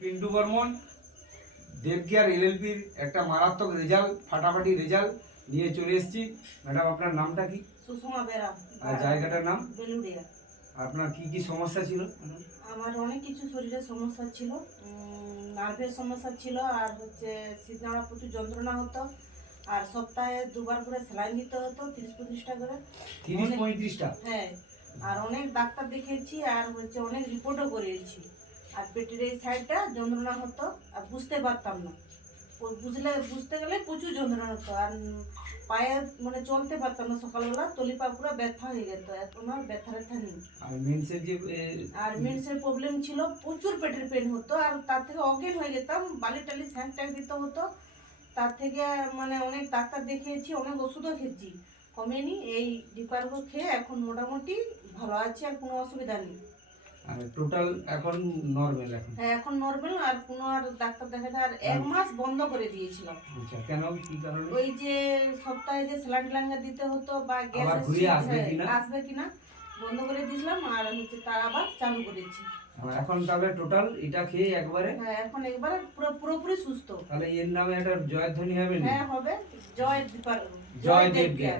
পিন্টু বর্মন দেবগিয়ার এলএলপির একটা মারাত্মক রেজাল্ট, ফাটাফাটি রেজাল্ট নিয়ে চলে এসেছি। ম্যাডাম, আপনার নামটা কি? সুষমা বেরা। আর জায়গাটার নাম? বেলুড়িয়া। আপনার কি কি সমস্যা ছিল? আমার অনেক কিছু শরীরে সমস্যা ছিল, নার্ভের সমস্যা ছিল, আর শীতনাড়া প্রচুর যন্ত্রণা হতো, আর সপ্তাহে দুবার করে স্যালাইন দিতে হতো 30-35টা করে। 30-35টা? হ্যাঁ, আর অনেক ডাক্তার দেখিয়েছি, আর অনেক রিপোর্টও করিয়েছি। আর পেটের এই সাইডটা যন্ত্রণা হতো, আর বুঝতে পারতাম না। বুঝতে গেলে প্রচুর যন্ত্রণা হতো, আর পায়ে চলতে পারতাম না। সকালবেলা তলি পা পুরো ব্যথা হয়ে যেত। এখন আর ব্যথা নেই। আর মেন্সের প্রবলেম ছিল, প্রচুর পেটের পেন হতো, আর তার থেকে অজ্ঞান হয়ে যেতাম। বালি টালি স্যাঁক ট্যাঁক দিতে হতো। তার থেকে অনেক ডাক্তার দেখিয়েছি, অনেক ওষুধও খেয়েছি, কমেনি। এই ডিপারগো খেয়ে এখন মোটামুটি ভালো আছে, আর কোনো অসুবিধা নেই। আর টোটাল এখন নরমাল? হ্যাঁ, এখন নরমাল। আর কোনো আর ডাক্তার দেখাতে আর 1 মাস বন্ধ করে দিয়েছিলাম। আচ্ছা, কেন, কি কারণে? ওই যে সপ্তাহে যে স্যালাইন দিতে হতো, বা গ্যাস আসবে কিনা বন্ধ করে দিয়েছিলাম। আর তার আবার চালু করেছি। এখন তাহলে টোটাল এটা খেয়ে একবারে? হ্যাঁ, এখন একবারে পুরোপুরি সুস্থ। তাহলে এর নামে একটা জয়ধ্বনি হবে? হ্যাঁ, হবে। জয় দীপার, জয় দেবগিয়া।